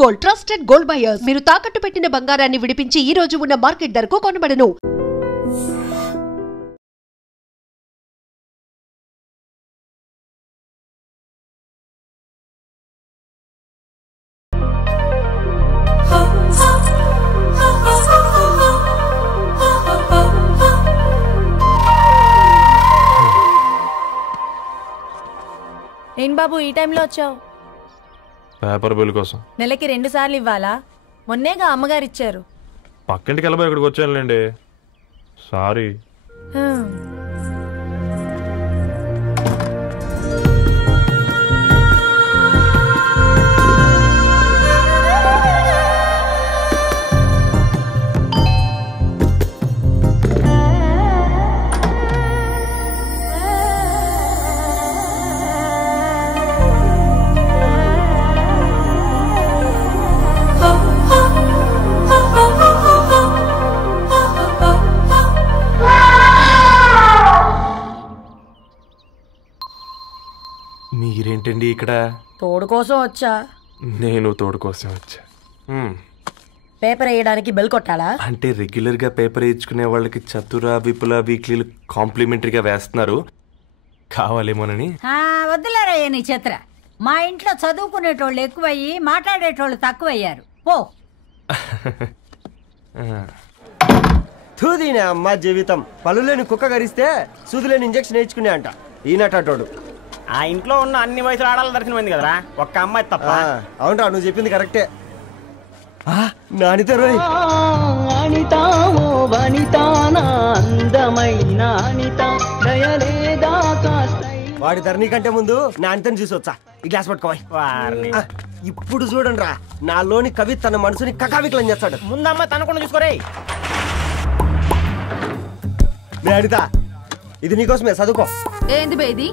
Gold, trusted gold buyers. మీరు తాకట్టు పెట్టిన బంగారాన్ని విడిపించి ఈ రోజు ఉన్న మార్కెట్ ధరకు కొనబడను. ఏం బాబు ఈ టైంలో వచ్చావు? పేపర్ బిల్ కోసం. నెలకి 2 సార్లు ఇవ్వాలా? మొన్నేగా అమ్మగారు ఇచ్చారు. పక్కింటికి వెళ్ళబోయి ఇక్కడికి వచ్చానులేండి. సారీ. మీరేంటండి ఇక్కడ? తోడు కోసం వచ్చా. నేను తోడు కోసం వచ్చా. పేపర్ వేయడానికి బెల్ కొట్టాలా? అంటే రెగ్యులర్ గా పేపర్ వేయించుకునే వాళ్ళకి చతుర విపుల వీక్లీలు కాంప్లిమెంటరీగా వేస్తున్నారు, కావాలేమోనని. వద్దులేరా నీ చిత్ర. మా ఇంట్లో చదువుకునేటోళ్ళు ఎక్కువయ్యి మాట్లాడేటోళ్ళు తక్కువయ్యారు. పో. తూదీనే అమ్మ జీవితం. పలులేని కుక్క గరిస్తే సూదులేని ఇంజక్షన్ వేయించుకునే అంట ఈనటోడు. ఆ ఇంట్లో ఉన్న అన్ని వయసులో ఆడాల దర్శనమైంది కదరా, ఒక్క అమ్మాయి తప్ప. అవునరా, నువ్వు చెప్పింది కరెక్టే. నానిత రోయ్, వాడి ధరణి కంటే ముందు నానితని చూసి వచ్చా. ఈ గ్లాస్ పట్టుకోవాలి. ఇప్పుడు చూడండి రా, నాలోని కవి తన మనసుని కకావికలం చేస్తాడు. ముందమ్మ తనకుండా చూసుకోరే. నానిత, ఇది నీకోసమే, చదువుకో. ఏంది బేది?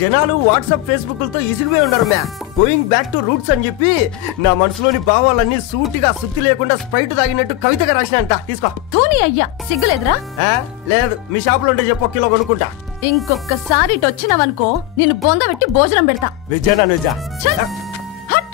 జనాలు వాట్సాప్ ఫేస్బుక్లతో ఇసిగిపోయి ఉన్నారు మ్యా. గోయింగ్ బ్యాక్ టు రూట్స్ అని చెప్పి నా మనసులోని భావాలన్నీ సూటిగా సుత్తి లేకుండా స్ప్రైట్ తాగినట్టు కవితగా రాసిన అంట. తీసుకో. తూని అయ్యా, సిగ్గులేదురా? లేదు, మీ షాపులో ఉంటే చెప్పు, 1 కిలో కొనుక్కుంటా. ఇంకొకసారి ఇటు వచ్చినావనుకో నిన్ను బొంద పెట్టి భోజనం పెడతా. వెజ్జా నాన్ వెజ్జా? హట్.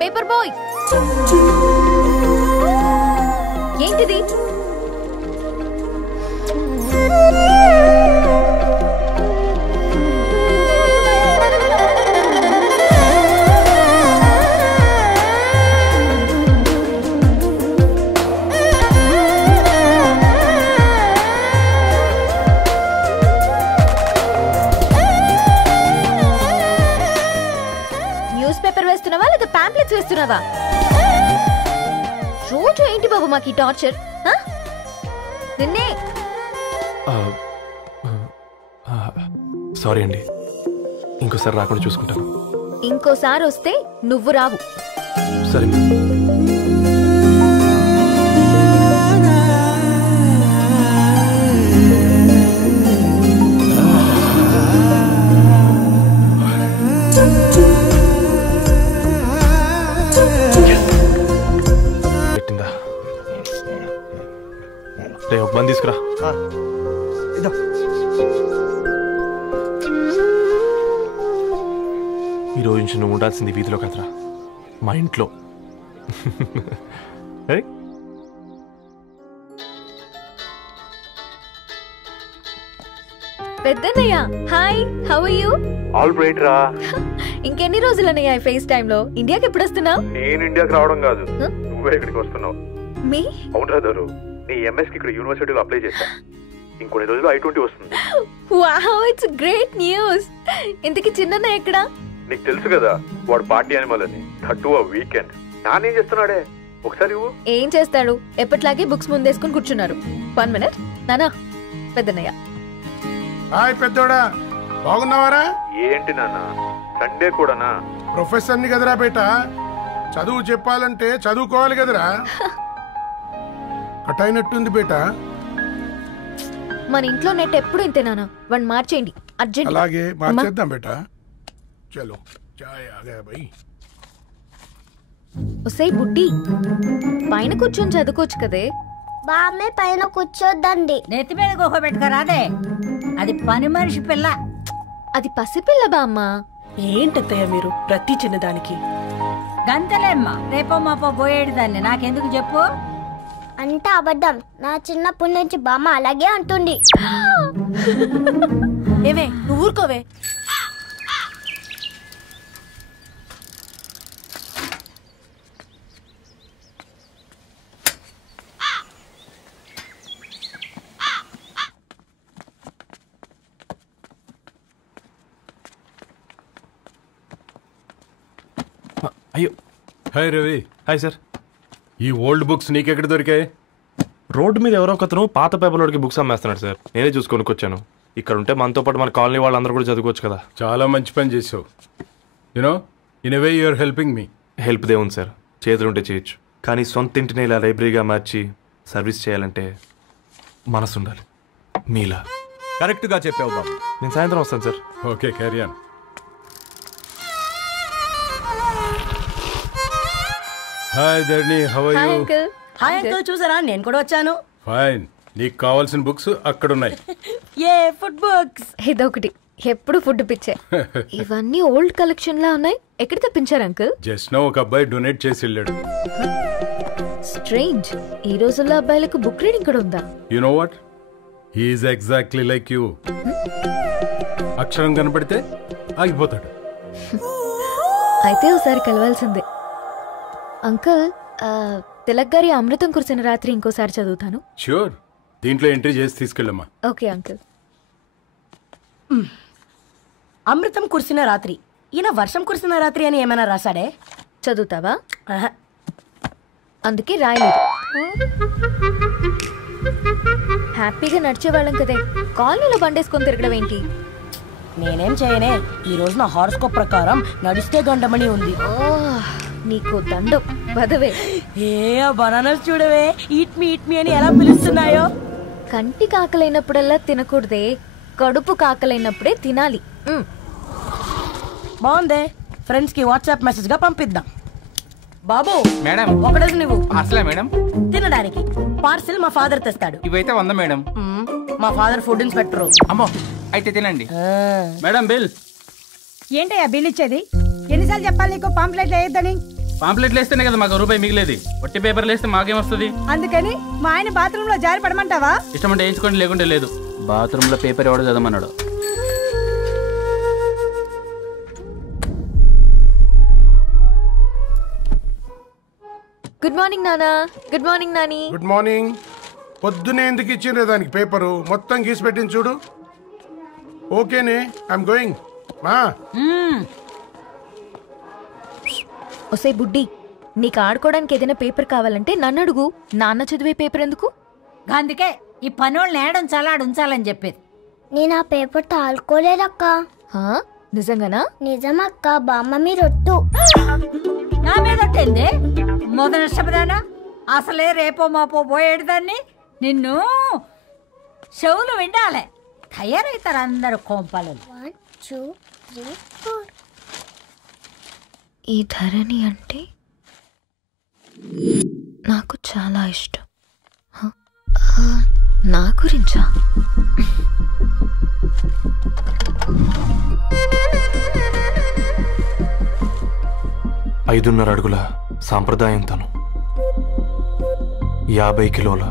పేపర్ బాయ్, ఏంటిది? న్యూస్ పేపర్ వేస్తున్నావా లేదా పాంప్లెట్స్ వేస్తున్నావా? రోజు ఏంటి బాబు మాకు ఈ టార్చర్? నిన్నే. సారీ అండి, ఇంకోసారి రాకుండా చూసుకుంటాను. ఇంకోసారి వస్తే నువ్వు రావు. సరే. ఒక బంద్ తీసుకురా. ఈరోజు నుంచి నువ్వు ఉండాల్సింది వీధిలో కదరా, మా ఇంట్లో. పెద్దన్నయ్య, hi, how are you? All right రా. ఇంకెన్ని రోజులన్నయ్య ఫేస్ టైమ్ లో? ఇండియాకి ఎప్పుడు వస్తున్నావు? నేను ఇండియాకి రావడం కాదు, నువ్వే ఇక్కడికి వస్తున్నావు. మీ? అవునరా దరు, నీ ఎంఎస్ కి ఇక్కడ యూనివర్సిటీలో అప్లై చేశా. ఇంకొన్ని రోజులు I-20 వస్తుంది. Wow, it's great news. ఇంతకి చిన్నన్నయ్య ఎక్కడ? నీకు తెలుసు కదా, వాడు పార్టీ అనిమల్ అని. థర్టూ ఆ వీకెండ్. నానేం చేస్తున్నాడే, ఒకసారి ఏం చేస్తాడు, ఎప్పట్లాగే బుక్స్ ముందేసుకుని కూర్చున్నారు. 1 మినిట్. నానా, పెద్దన్నయ్య. హాయ్ పెద్దోడా, బాగున్నావారా? ఏంటి నాన్న, సండే కూడానా? ప్రొఫెసర్ని కదరా బేట, చదువు చెప్పాలంటే చదువుకోవాలి కదరా. కట్ అయినట్టుంది బేట. మన ఇంట్లో నెట్ ఎప్పుడు ఇంతే నాన్న. వాడిని మార్చేయండి అర్జెంట్. అలాగే మార్చేద్దాం బేటా. చలో చాయ్ ఆ గయా భయ్. ఒసేయ్ బుడ్డి, పైన కూర్చొని చదువుకోవచ్చు కదే. బామ్మే పైన కూర్చోద్దండి. నెత్తి మీద గుహ పెట్టుకోరాదే, అది పని మనిషి పిల్ల. అది పసిపిల్ల బామ్మ. ఏంటత్తయ్య మీరు ప్రతి చిన్నదానికి? గంతలేమ్మా, రేపో మాపో పోయేడు దాన్ని నాకెందుకు చెప్పు. అంటే అబద్ధం. నా చిన్నప్పటి నుంచి బామ్మ అలాగే అంటుంది. ఏవే నువ్వు ఊరుకోవే. అయ్యో. హాయ్ రవి. Hi sir. ఈ ఓల్డ్ బుక్స్ నీకెక్కడ దొరికాయి? రోడ్డు మీద ఎవరో ఒకతను పాత పేపర్లోకి బుక్స్ అమ్మేస్తున్నాడు సార్. నేనే చూసుకొని వచ్చాను. ఇక్కడ ఉంటే మనతో పాటు మన కాలనీ వాళ్ళందరూ కూడా చదువుకోవచ్చు కదా. చాలా మంచి పని చేసావు. You know in a way you're helping me. Help దేవుంది సార్, చేతులుంటే చేయొచ్చు. కానీ సొంత ఇంటిని ఇలా లైబ్రరీగా మార్చి సర్వీస్ చేయాలంటే మనసు ఉండాలి. మీలా కరెక్ట్గా చెప్పావు బాబు. నేను సాయంత్రం వస్తాను sir. Okay carry on. Hi Dharani, how are you? Hi uncle, చూసారా నేను కూడా వచ్చాను. ఫైన్. నీకు కావాల్సిన బుక్స్ అక్కడ ఉన్నాయి. ఏ ఫుడ్ బుక్స్? ఇదొకటి, ఎప్పుడు ఫుడ్ పిచ్చే. ఇవన్నీ ఓల్డ్ కలెక్షన్ లా ఉన్నాయి. ఎక్కడ తెప్పించారు అంకుల్? జస్ట్ నో ఒక అబ్బాయి డొనేట్ చేసి వెళ్ళాడు. స్ట్రేంజ్, ఈ రోజుల్లో అబ్బాయిలకు బుక్ రీడింగ్ కూడా ఉందా? You know what, he is exactly like you. అక్షరం కనపడితే ఆగిపోతాడు. అయితే ఒకసారి కలవాల్సిందే. అంకుల్, తిలక్ గారి అమృతం కురిసిన రాత్రి ఇంకోసారి చదువుతాను. ష్యూర్. దీంట్లో ఎంట్రీ చేసి తీసుకెళ్ళమ్మా. Okay uncle. అమృతం కురిసిన రాత్రి. ఈయన వర్షం కురిసిన రాత్రి అని ఏమైనా రాశాడే? చదువుతావా? ఆహా. అందుకే రాయలేదు. హ్యాపీగా నడిచేవాళ్ళం కదే, కాలనీలో బండేసుకొని తిరగడం ఏంటి? నేనేం చేయనే, ఈ రోజు నా హారోస్కోప్ ప్రకారం నడిస్తే గండమణి ఉంది. నీకు దండం పదవే. ఏ బనానాస్ చూడవే, ఈట్ మీ అని ఎలా పిలుస్తున్నాయో. కంటి కాకలైనప్పుడల్లా తినకూడదే, కడుపు కాకలైనప్పుడే తినాలి. బాగుందే, ఫ్రెండ్స్ కి వాట్సాప్ మెసేజ్ గా పంపిద్దాం. బాబు మేడం, ఒకడేసి నువ్వు అసలే మేడం తినడానికి పార్సిల్ మా ఫాదర్ తెస్తాడు. ఇవైతే 100 మేడం. మా ఫాదర్ ఫుడ్ ఇన్స్పెక్టర్. అమ్మో, అయితే తినండి మేడం. బిల్ ఏంటయ్యా బిల్ ఇచ్చేది? ఎన్నిసార్లు చెప్పాలి నీకు పాంప్లెట్లు వేయొద్దని? పాంప్లెట్లు వేస్తేనే కదా మాకు రూపాయి మిగిలేది. ఒట్టి పేపర్లు వేస్తే మాకేమొస్తుంది? అందుకని మా ఆయన బాత్రూమ్ లో జారి పడమంటావా? ఇష్టం అంటే వేయించుకోండి, లేకుంటే లేదు. బాత్రూమ్ లో పేపర్ ఎవడో చదవమన్నాడు. గుడ్ మార్నింగ్ నానా. Good morning Nani. Good morning. పొద్దునే ఎందుకు ఇచ్చిండ్రే దానికి పేపరు? మొత్తం గీసి పెట్టింది చూడు. ఓకేనే, ఐఎమ్ గోయింగ్. మా ఒసే బుడ్డి, నీకు ఆడుకోవడానికి ఏదైనా పేపర్ కావాలంటే నన్ను అడుగు. నాన్న చదివే పేపర్ ఎందుకు? అందుకే ఈ పనోళ్ళని ఏడుంచాలా ఉంచాలని చెప్పేది. నేను ఆ పేపర్ తాలుకోలేదక్క. నిజంగానా? నిజమక్క, బామ్మ మీరొట్టు. నా మీద ఒట్టేంది? మొదటి నష్టపదానా? అసలే రేపో మాపో పోయేడు దాన్ని. నిన్ను చెవులు వినాలే, తయారవుతారు అందరు కోంపాలు. 1 2 3 4. ఈ ధరణి అంటే నాకు చాలా ఇష్టం. నా గురించా? ఐదున్నర అడుగుల సాంప్రదాయం తను, 50 కిలోల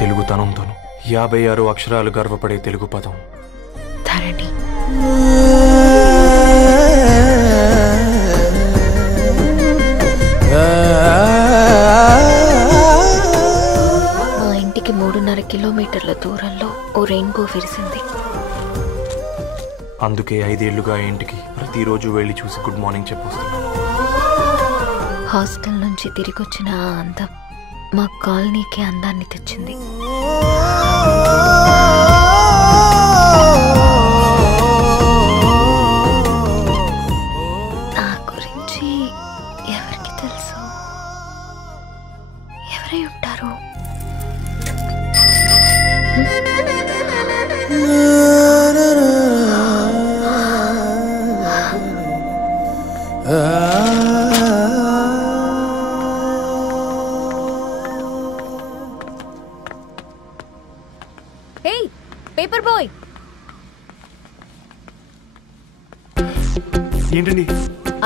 తెలుగుతనం తను, 56 అక్షరాలు గర్వపడే తెలుగు పదం ధరణి. మా ఇంటికి 3.5 కిలోమీటర్ల దూరంలో ఓ రెయిన్బో విరిసింది. అందుకే 5 ఏళ్లుగా ఇంటికి ప్రతిరోజు వెళ్ళి చూసి గుడ్ మార్నింగ్ చెప్పొస్తున్నాను. హాస్టల్ నుంచి తిరిగి వచ్చిన ఆ అందం మా కాలనీకి అందాన్ని తెచ్చింది. నా గురించి ఎవరికి తెలుసు? ఎవరై ఉంటారు? హే పేపర్ బాయ్, ఏంటండి?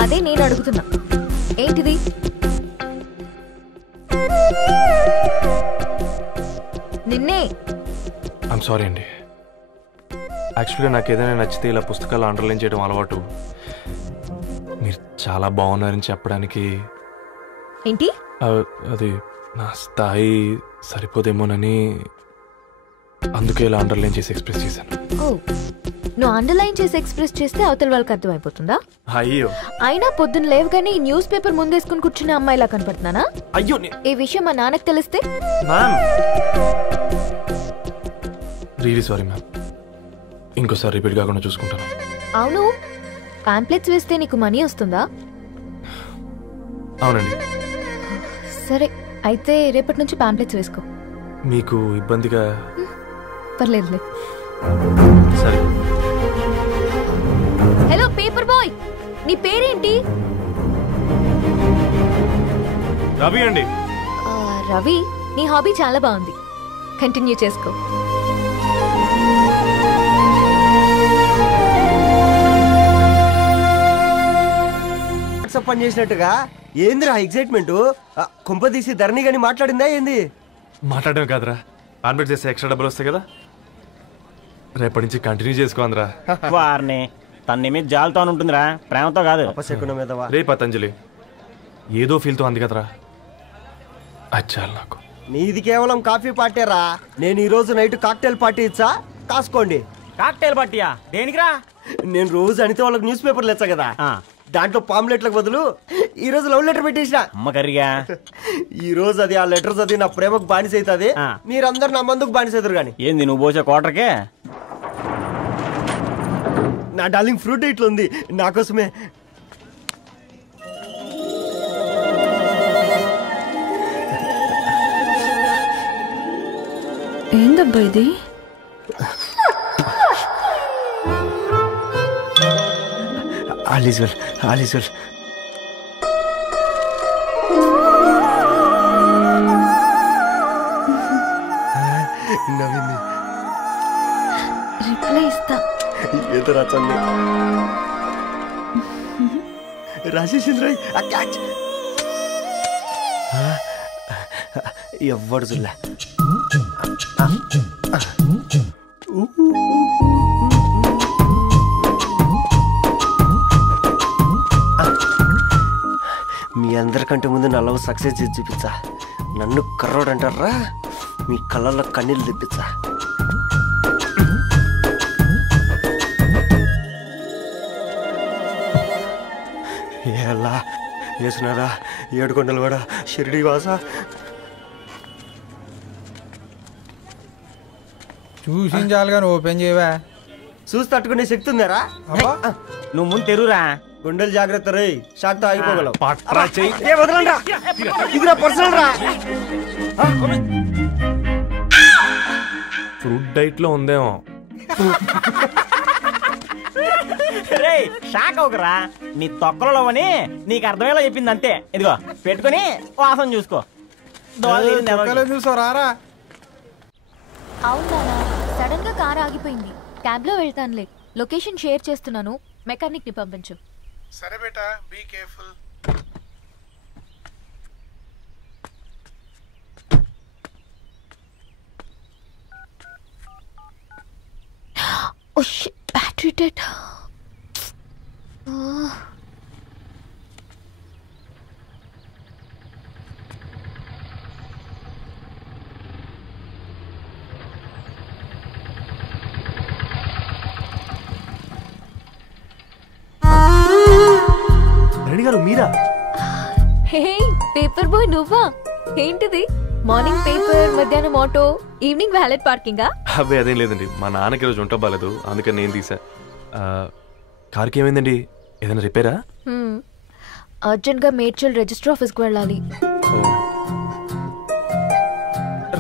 అదే నేను అడుగుతున్నా, ఏంటిది? నిన్నే. ఐమ్ సారీ అండి. యాక్చువల్గా నాకు ఏదైనా నచ్చితే ఇలా పుస్తకాలు అండర్లైన్ చేయడం అలవాటు. మీరు చాలా బాగున్నారని చెప్పడానికి ఏంటి? అది నా స్థాయి సరిపోదేమోనని అందుకే ఇలా అండర్లైన్ చేసి ఎక్స్ప్రెస్ చేశాను. ఓ, నువ్వు అండర్లైన్ చేసి ఎక్స్ప్రెస్ చేస్తే అవతల వాళ్ళకి అర్థమైపోతుందా? అయ్యో, అయినా పొద్దున్న లేవగానే ఈ న్యూస్ పేపర్ ముందేసుకుని కూర్చున్న అమ్మాయిలా కనపడుతున్నానా? అయ్యో ఈ విషయం మా నాన్నకి తెలిస్తే? Ma'am, really sorry ma'am. ఇంకోసారి రిపీట్ కాకుండా చూసుకుంటాను. అవును, పాంప్లెట్స్ వేస్తే నీకు మనీ వస్తుందా? అవునండి. సరే, అయితే రేపటి నుంచి పాంప్లెట్స్ వేసుకో. మీకు ఇబ్బందిగా? పర్లేదులే. సరే. హలో పేపర్ బాయ్, నీ పేరేంటి? రవి అండి. రవి, నీ హాబీ చాలా బాగుంది, కంటిన్యూ చేసుకో. పని చేసినట్టుగా ఏందిరా ఎక్సైట్మెంట్? కుంపదీసి ధరణి గాని మాట్లాడిందా ఏంది? మాట్లాడడం కాదురా, కాన్వర్ట్ చేస్తే ఎక్స్ట్రా డబ్బులు వస్తాయి కదా, రేపటి నుంచి కంటిన్యూ చేసుకోందిరా. వారిని తన మీద జాలతో ఉంటుందిరా, ప్రేమతో కాదు. రే పతంజలి, ఏదో ఫీల్తో అంది కదరా, అచ్చాలి నాకు. నీది కేవలం కాఫీ పార్టీరా. నేను ఈ రోజు నైట్ కాక్టైల్ పార్టీ ఇచ్చా, కాసుకోండి. కాక్టైల్ పార్టీయా? దేనికిరా? నేను రోజు అనితే వాళ్ళకి న్యూస్ పేపర్లు ఇచ్చా కదా, దాంట్లో పాంప్లెట్లకు బదులు ఈ రోజు లవ్ లెటర్ పెట్టేసిన. అమ్మకరిగా ఈ రోజు అది ఆ లెటర్ చదివి నా ప్రేమకు బానిస అవుతుంది, మీరందరు నా మందుకు బానిస అవుతారు. కానీ ఏంది నువ్వు పోసే క్వార్టర్కే? నా డార్లింగ్ ఫ్రూట్ ఇట్లా ఉంది నా కోసమే. ఏందబ్బా ఇది? All is well, all is well. నవ్వింది. రిప్లై ఇస్తా. ఏదో రాచండి రాజేసింద్ర క్యాచ్. ఎవ్వడు చూడలే. మీ అందరికంటే ముందు నా లవ్ సక్సెస్ చేసి చూపించా. నన్ను కర్రోడు అంటారా, మీ కళ్ళల్లో కన్నీళ్ళు తెప్పించా. ఎలా వేసినారా ఏడుకొండలు కూడా షిరిడి వాస. చూసించాలిగా ఓపెన్ చేయవా? చూసి తట్టుకునే శక్తి ఉందారా? నువ్వు ముందు తెరురా. గుండెలు జాగ్రత్త రే, షాక్తో ఆగిపోగలవు. ఫ్రూట్ డైట్ లో ఉందేమో. రే షాక్ అవకరా, నీ తొక్కలలో అని నీకు అర్థమయ్యేలా చెప్పింది అంతే. ఇదిగో పెట్టుకుని వాసన చూసుకో. చూసారా? అవునా, సడన్ గా కార్ ఆగిపోయింది. క్యాబ్ లో వెళ్తానులే, లొకేషన్ షేర్ చేస్తున్నాను, మెకానిక్ ని పంపించు. సరే బేటా, be careful. Oh shit, battery dead. Reddy గారు మీరా? హే పేపర్ బాయ్, నువ్వా? ఏంటిది? మార్నింగ్ పేపర్, మధ్యాహ్నం ఆటో, ఈవినింగ్ వ్యాలెట్ పార్కింగా? అబ్బాయి అదేం లేదండి, మా నాన్నకి రోజు ఉంట బాగాలేదు, అందుకని నేను తీసా. కార్కి ఏమైందండి? ఏదైనా రిపేరా? అర్జెంట్ గా మేడ్చల్ రిజిస్టర్ ఆఫీస్కి వెళ్ళాలి.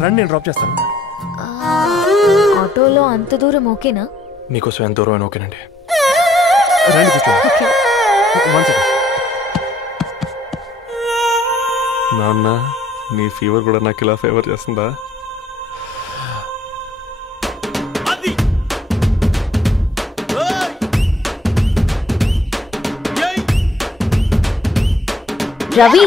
రండి, నేను డ్రాప్ చేస్తాను. ఆటోలో అంత దూరం ఓకేనా? మీకోసం ఎంత దూరం అయినా ఓకేనండి. రండి కూర్చోండి. నాన్న, నీ ఫీవర్ కూడా నాకు ఇలా ఫేవర్ చేస్తుందా? రవి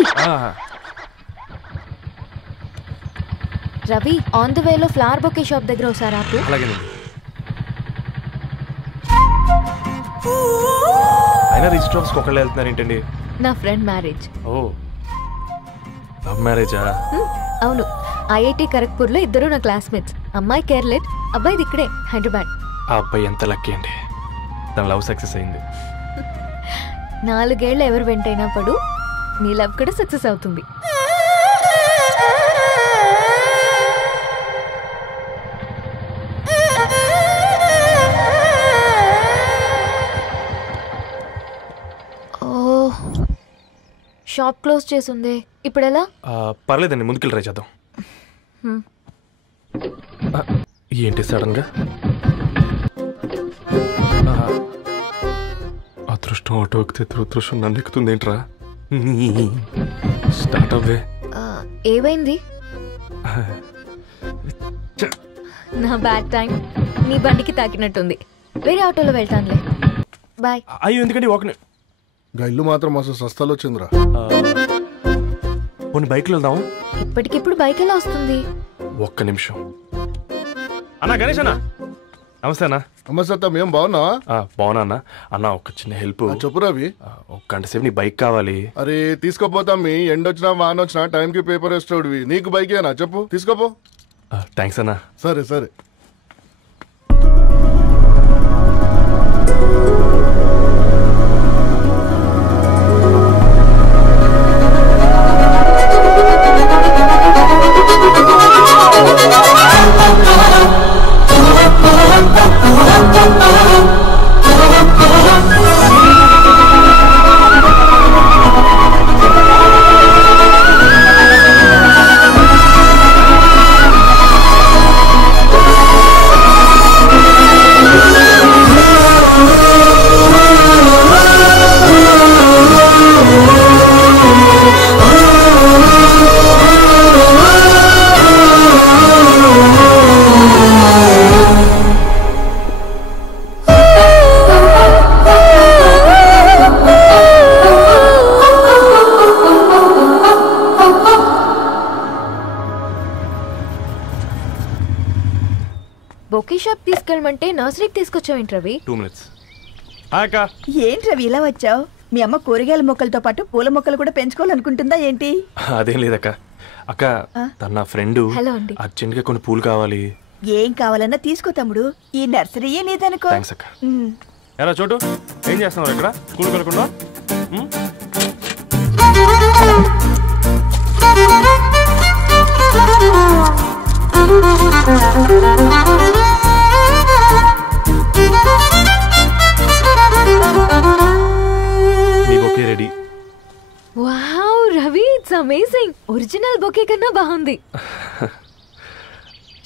రవి, ఆన్ ద వేలో ఫ్లవర్ బొకే షాప్ దగ్గర ఒకసారి ఆపు. అలాగేనండి. అయినా రిజిస్టర్ ఆఫీస్కి ఒకళ్ళు వెళ్తున్నారు ఏంటండి? నా ఫ్రెండ్ మ్యారేజ్. ఓ, లవ్ మ్యారేజా? అవును, ఐఐటి ఖరగ్పూర్లో ఇద్దరు నా క్లాస్మేట్స్. అమ్మాయి కేర్లెట్, అబ్బాయిది ఇక్కడే హైదరాబాద్. ఆ అబ్బాయి ఎంత లక్కీ అండి, తన లవ్ సక్సెస్ అయింది. 4 ఏళ్ళు ఎవరు వెంటైనా పడు, నీ లవ్ కూడా సక్సెస్ అవుతుంది. షాప్ క్లోజ్ చేసింది, ఇప్పుడు ఎలా? పర్లేదండి, ముందుకెళ్ళి ట్రై చేద్దాం. ఏంటి సడన్ గా? అదృష్టం ఆటో ఎక్కితే దురదృష్టం నన్ను ఎక్కుతుంది ఏంట్రా? స్టార్ట్ అవ్వే. ఏమైంది? నా బ్యాడ్ టైం నీ బండికి తాకినట్టుంది. వేరే ఆటోలో వెళ్తానులే, బాయ్. అయ్యో, ఎందుకండి ఒక ఇల్లు మాత్రం అసలు సస్తాలో వచ్చిందిరా. కొన్ని బైక్లో వెళ్దాం. ఇప్పటికిప్పుడు బైక్ ఎలా వస్తుంది? ఒక్క నిమిషం. అన్నా, గణేష్ అన్న, నమస్తే అన్న. నమస్తే. ఏం బాగున్నావా? బాగున్నా అన్న. అన్న, ఒక చిన్న హెల్ప్. చెప్పు రవి. ఒక గంట సేపు నీ బైక్ కావాలి. అరే తీసుకోపోతాం. మీ ఎండొచ్చినా వాన వచ్చినా టైంకి పేపర్ వేస్తాడువి. నీకు బైకేనా? చెప్పు, తీసుకోపో. థ్యాంక్స్ అన్న. సరే సరే. బొకే షాప్ తీసుకెళ్ళమంటే నర్సరీకి తీసుకొచ్చావేంటి రవి? 2 minutes. ఏంటి రవి ఇలా వచ్చావు? మీ అమ్మ కూరగాయల మొక్కలతో పాటు పూల మొక్కలు కూడా పెంచుకోవాలనుకుంటుందా ఏంటి? అదేం లేదక్క. అక్క, తన ఫ్రెండ్ అర్జెంట్ గా కొన్ని పూలు కావాలి. ఏం కావాలన్నా తీసుకో తమ్ముడు, ఈ నర్సరీయే లేదనుకో. థాంక్స్ అక్క. ఎలా చోటు, ఏం చేస్తున్నావు ఇక్కడ? స్కూల్ వెళ్ళకుండా? నీ bouquet ready. Wow Ravi, it's amazing. Original bouquet కన్నా బాగుంది.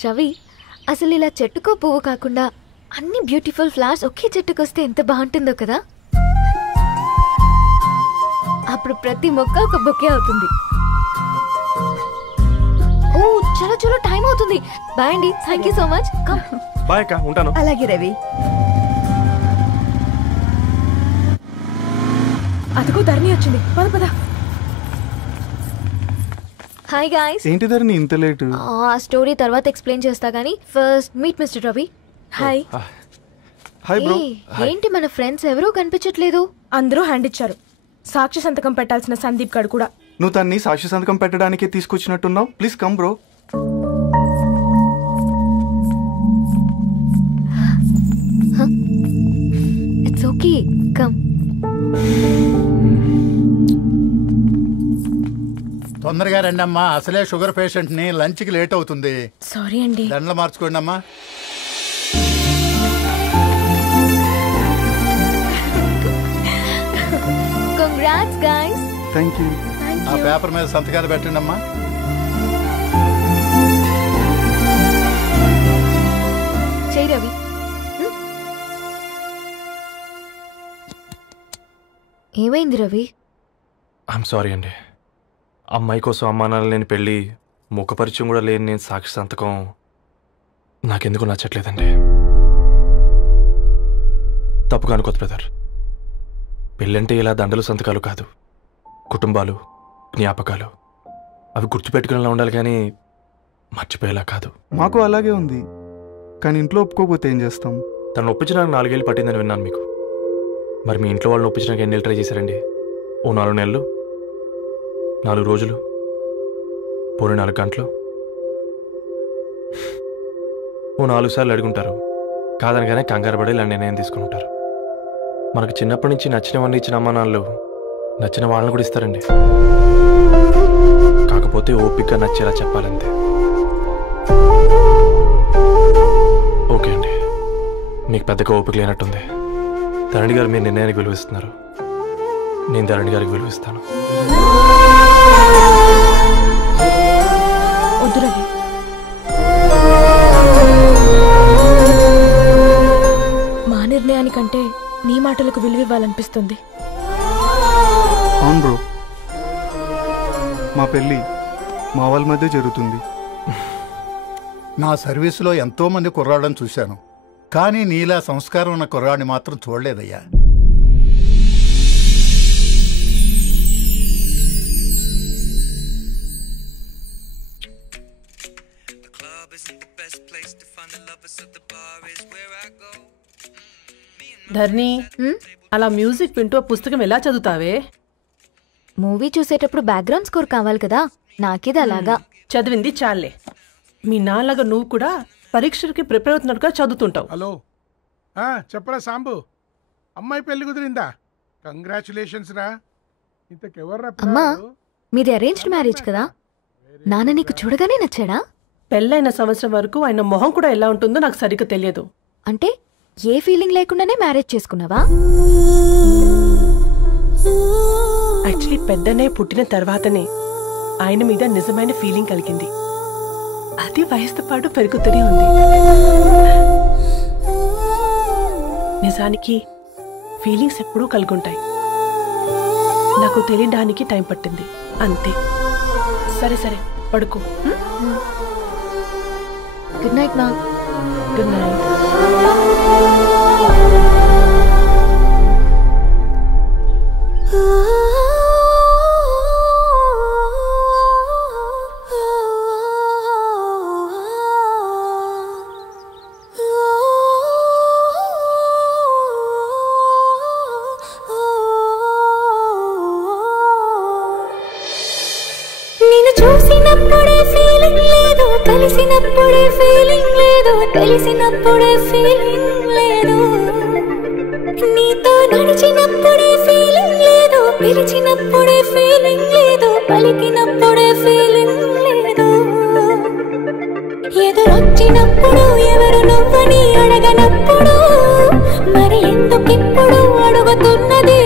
రవి, అసలు ఇలా చెట్టుకో పువ్వు కాకుండా అన్ని బ్యూటిఫుల్ ఫ్లవర్స్ ఒకే చెట్టుకొస్తే ఎంత బాగుంటుందో కదా. అప్పుడు ప్రతి మొక్క ఒక బొకే అవుతుంది. ఓ చలో చలో, టైం అవుతుంది. బాయ్ అండి, thank you so much. Bye అక్క, ఉంటాను. అలాగే రవి. అదిగో ధరణి వచ్చింది, పద పద. Hi guys. ఏంటి ధరణి ఇంత లేట్? ఆ స్టోరీ తర్వాత ఎక్స్ప్లెయిన్ చేస్తా గానీ first meet mister Ravi. Hi. Hi bro. ఏంటి మన ఫ్రెండ్స్ ఎవరూ కనిపించట్లేదు? అందరూ హ్యాండ్ ఇచ్చారు. సాక్షి సంతకం పెట్టాల్సిన సందీప్ గడు కూడా. నువ్వు తన్ని సాక్షి సంతకం పెట్టడానికే తీసుకొచ్చినట్టున్నావు. Please come bro. It's okay, come. తొందరగా రండి అమ్మా, అసలే షుగర్ పేషెంట్ ని, లంచ్ కి లేట్ అవుతుంది. సారీ అండి. దండలు మార్చుకోండి అమ్మా. Congrats guys. Thank you. ఆ పేపర్ మీద సంతకాలు పెట్టండి అమ్మా. ఏమైంది రవి? ఐఎమ్ సారీ అండి. అమ్మాయి కోసం అమ్మానాలు లేని పెళ్ళి, ముఖపరిచయం కూడా లేని నేను సాక్షి సంతకం నాకెందుకు నచ్చట్లేదండి. తప్పుగా అనుకోదు బ్రదర్. పెళ్ళంటే ఇలా దండలు సంతకాలు కాదు, కుటుంబాలు, జ్ఞాపకాలు. అవి గుర్తుపెట్టుకునేలా ఉండాలి కానీ మర్చిపోయేలా కాదు. మాకు అలాగే ఉంది, కానీ ఇంట్లో ఒప్పుకోకపోతే ఏం చేస్తాం? తను ఒప్పించడానికి 4 ఏళ్ళు పట్టిందని విన్నాను మీకు. మరి మీ ఇంట్లో వాళ్ళని ఒప్పించడానికి ఎన్ని ఏళ్ళు ట్రై చేశారండి? ఓ 4 నెలలు, 4 రోజులు, పోనీ 4 గంటలు, ఓ 4 సార్లు అడుగుంటారు. కాదనగానే కంగారు పడి ఇలా నిర్ణయం తీసుకుని ఉంటారు. మనకు చిన్నప్పటి నుంచి నచ్చినవన్నీ ఇచ్చిన అమ్మానాళ్ళు నచ్చిన వాళ్ళని కూడా ఇస్తారండి. కాకపోతే ఓపికగా నచ్చేలా చెప్పాలంతే. ఓకే అండి, మీకు పెద్దగా ఓపిక లేనట్టుంది. ధరణి గారు మీ నిర్ణయానికి విలువిస్తున్నారు, నేను ధరణి గారికి విలువిస్తాను. వద్దు రవి, మా నిర్ణయానికంటే నీ మాటలకు విలువివ్వాలనిపిస్తుంది. అవును బ్రో, మా పెళ్ళి మా వాళ్ళ మధ్య జరుగుతుంది. నా సర్వీసులో ఎంతో మంది కుర్రాళ్ళని చూశాను, కానీ నీలా సంస్కారం ఉన్న కుర్రాడిని మాత్రం చూడలేదయ్యా. ధర్ని, అలా మ్యూజిక్ వింటూ పుస్తకం ఎలా చదువుతావే? మూవీ చూసేటప్పుడు బ్యాక్గ్రౌండ్ స్కోర్ కావాలి కదా, నాకిది అలాగా. చదివింది చాలే. మీ నాన్నగా నువ్వు కూడా పరీక్షలకి ప్రిపేర్ అవుతున్నట్టుగా చదువుతుంటావు. హలో, చెప్పరా సాంబు, అమ్మాయి పెళ్లి కుదిరిందా? కంగ్రాచులేషన్స్ రా. ఇంతకెవర్రా? అమ్మా, మీది అరేంజ్డ్ మ్యారేజ్ కదా, నాన్న నీకు చూడగానే నచ్చాడా? పెళ్ళైన సంవత్సరం వరకు ఆయన మొహం కూడా ఎలా ఉంటుందో నాకు సరిగ్గా తెలియదు. అంటే ఏ ఫీలింగ్ లేకుండానే మ్యారేజ్ చేసుకున్నావా? యాక్చువల్లీ పెద్దనే పుట్టిన తర్వాతనే ఆయన మీద నిజమైన ఫీలింగ్ కలిగింది. అది వయసుతో పాటు పెరుగుతూనే ఉంది. నిజానికి ఫీలింగ్స్ ఎప్పుడూ కలుగుంటాయి, నాకు తెలియడానికి టైం పట్టింది అంతే. సరే సరే, పడుకో. గుడ్ నైట్ మా. Good night. నిన్ను చూసినప్పుడే ఫీలింగ్ లేదు, కలిసినప్పుడే ఫీలింగ్ లేదు, తెలిసినప్పుడే ఫీలింగ్ లేదు, నీతో నడిచినప్పుడే ఫీలింగ్ లేదు, పిలిచినప్పుడే ఫీలింగ్ లేదు, పలికినప్పుడే ఫీలింగ్ లేదు, ఎదురొచ్చినప్పుడు ఎవరు నువ్వని అడగనప్పుడు మరి ఎందుకిప్పుడు అడుగుతున్నది